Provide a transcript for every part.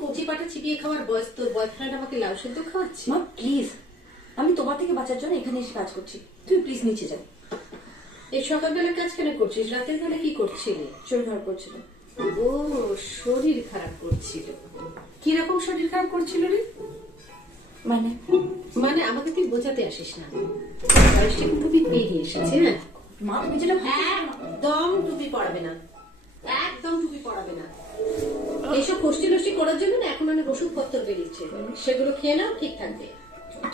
কচি পাটা চিবিয়ে খাওয়ার বয়স, তোর বয়ফ্রেন্ড আমাকে লাউ সেদ্ধ খাওয়াচ্ছে। মা প্লিজ, আমি তোমার থেকে বাঁচার জন্য এখানে এসে কাজ করছি, তুমি প্লিজ নিচে যাও। এই সকালবেলা কাজ কেন করছিস? রাতের বেলা কি করছিলি? শরীর খারাপ করছিল। ও, শরীর খারাপ করছিল। কিরকম শরীর খারাপ করছিল রে? মানে মানে আমাকে তুই বোঝাতে আসিস না, বয়সটা কিন্তু তুই পেরিয়ে এসেছে। হ্যাঁ মা, তুমি যেটা একদম টুপি পড়াবে না, একদম টুপি পড়াবে না। এইসব কষ্টি লষ্টি করার জন্য না এখন অনেক ওষুধপত্র বেরিয়েছে, সেগুলো খেয়ে নাও, ঠিক থাকবে।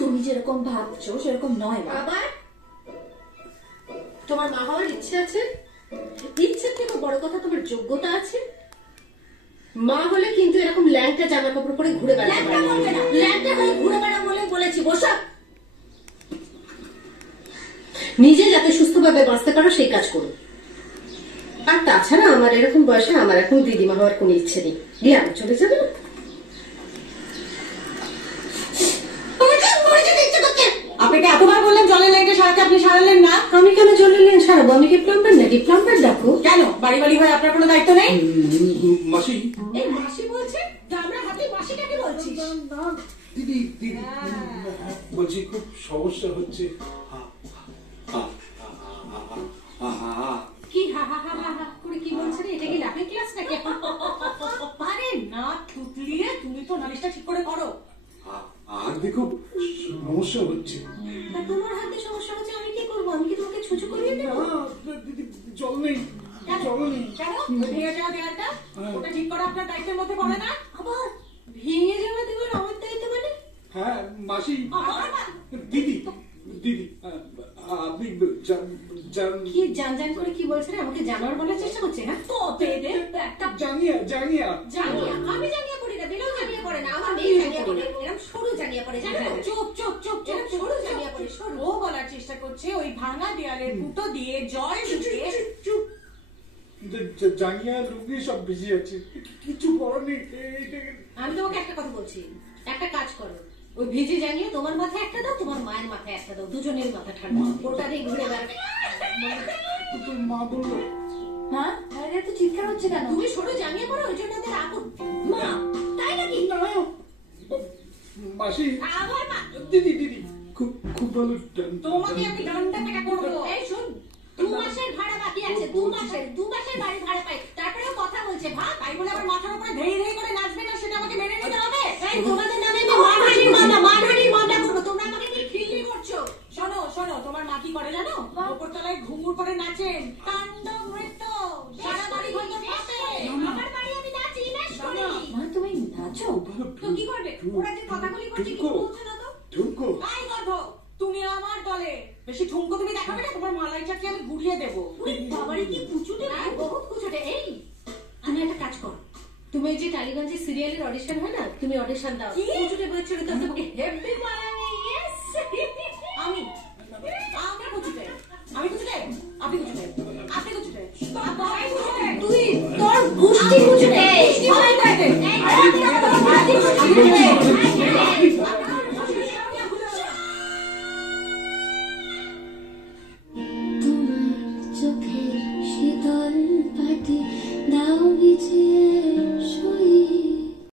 তুমি যেরকম ভাবছো সেরকম নয়। আবার তোমার মা হওয়ার ইচ্ছে আছে? ইচ্ছের থেকে বড় কথা তোমার যোগ্যতা আছে। মা হলে কিন্তু এরকম ল্যাংটা জামা কাপড় পরে ঘুরে বেড়াতে পারবে না। ল্যাংটা হয়ে ঘুরে বেড়াবো বলে বলেছি, বসা। নিজে যাতে সুস্থভাবে বাঁচতে পারো সেই কাজ করো। আর তাছাড়া আমার এরকম বয়সে আমার এখন দিদিমা হওয়ার কোনো ইচ্ছে নেই। দিয়ে আমি চলে যাবে না। আপনাকে এতবার বললাম জলের লাইনটা সারাতে, আপনি সারালেন না। আমি কেন জলের লাইন সারাবো? আমি কি প্লাম্বার নাকি? প্লাম্বার ডাকো। কেন বাড়ি বাড়ি হয়ে আপনার কোনো দায়িত্ব নেই? মাসি, এই মাসি বলছে, আমরা হাতে মাসিটাকে বলছিস? দিদি দিদি বলছি খুব সমস্যা হচ্ছে। কি হা হা হা হা করে কি বলছে রে? এটা কি লাফিং ক্লাস নাকি? আরে না তুতলিয়ে, তুমি তো নালিশটা ঠিক করে করো। আর দেখো সমস্যা হচ্ছে। তোমার হাতে সমস্যা হচ্ছে, আমি কি করবো? আমি কি তোমাকে ছুঁচু করিয়ে দেবো? দিদি জল নেই, জল নেই। কেন ভেঙে যাওয়া দেয়ালটা ওটা ঠিক করা আপনার দায়িত্বের মধ্যে পড়ে না? আবার ভেঙে যাওয়া দেওয়ার আমার দায়িত্ব মানে? হ্যাঁ মাসি, আবার দিদি দিদি আপনি কি জান জান করে কি বলছে রে? আমাকে জানার বলার চেষ্টা করছে। হ্যাঁ তো পেদে একটা জানিয়া জানিয়া জানিয়া। আমি জানিয়া পড়ি না, বেলেও জানিয়া পড়ে না, আমার মেয়ে জানিয়া পড়ে। এরকম সরু জানিয়া পড়ে, জানো? চুপ চুপ চুপ চুপ, সরু জানিয়া পড়ে, সরু। ও বলার চেষ্টা করছে ওই ভাঙা দেয়ালের ফুটো দিয়ে জল ঢুকে। চুপ, জানিয়া লুঙ্গি সব ভিজে আছে, কিছু পড়ানি। আমি তোমাকে একটা কথা বলছি, একটা কাজ করো, ওই ভিজে জানিয়ে তোমার মাথায় একটা দাও, তোমার মায়ের মাথায় একটা দাও, দুজনের মাথা ঠান্ডা, ওটা দিয়ে ঘুরে বেড়াবে। তোর মা বললো। হ্যাঁ, আরে তো চিৎকার হচ্ছে কেন? তুমি সরু জানিয়ে পড়ো, ওই জন্য ওদের আপত্তি। মা তাই নাকি? মাসি, আবার মা। দিদি দিদি খুব খুব ভালো। তোমাকে আমি ডান্ডা পেটা করবো। এই শুন, 2 মাসের ভাড়া বাকি আছে, 2 মাসের বাড়ি ভাড়া পাই, তারপরেও কথা বলছে। ভাব তাই বলে আমার মাথার উপরে ধেই ধেই করে নাচবে না, সেটা আমাকে মেনে নিতে হবে। এই তোমাদের নামে আমি মানহানির মামলা করবো। তোমরা আমাকে নিয়ে খিল্লি করছো। শোনো শোনো, তোমার মা কি করে জানো? উপরতলায় ঘুঙুর করে নাচেন, তাণ্ডব নৃত্য, সারা বাড়ি হয়তো নাচে। আমার বাড়ি আমি নাচি, নাচ করি। মা তুমি নাচো? তো কি করবে? ওরা যে কথাগুলি করছে কি বলছে না তো? ঠুমকো তাই করবো। তুমি আমার দলে। বেশি ঠুমকো তুমি দেখাবে না, তোমার মালাই চাকরি আমি ঘুরিয়ে দেবো। ওরে বাবারে কি কুচুটে, বহুত কুচুটে। এই আমি একটা কাজ কর, তুমি ওই যে টালিগঞ্জে সিরিয়ালের অডিশন হয় না, তুমি অডিশন দাও। কুচুটে বলছো তো তোমাকে হেভি বানাবে। ইয়েস আমি আমি কুচুটে, আমি কুচুটে, আপনি কুচুটে, আপনি কুচুটে, তুই তোর গোষ্ঠী কুচুটে।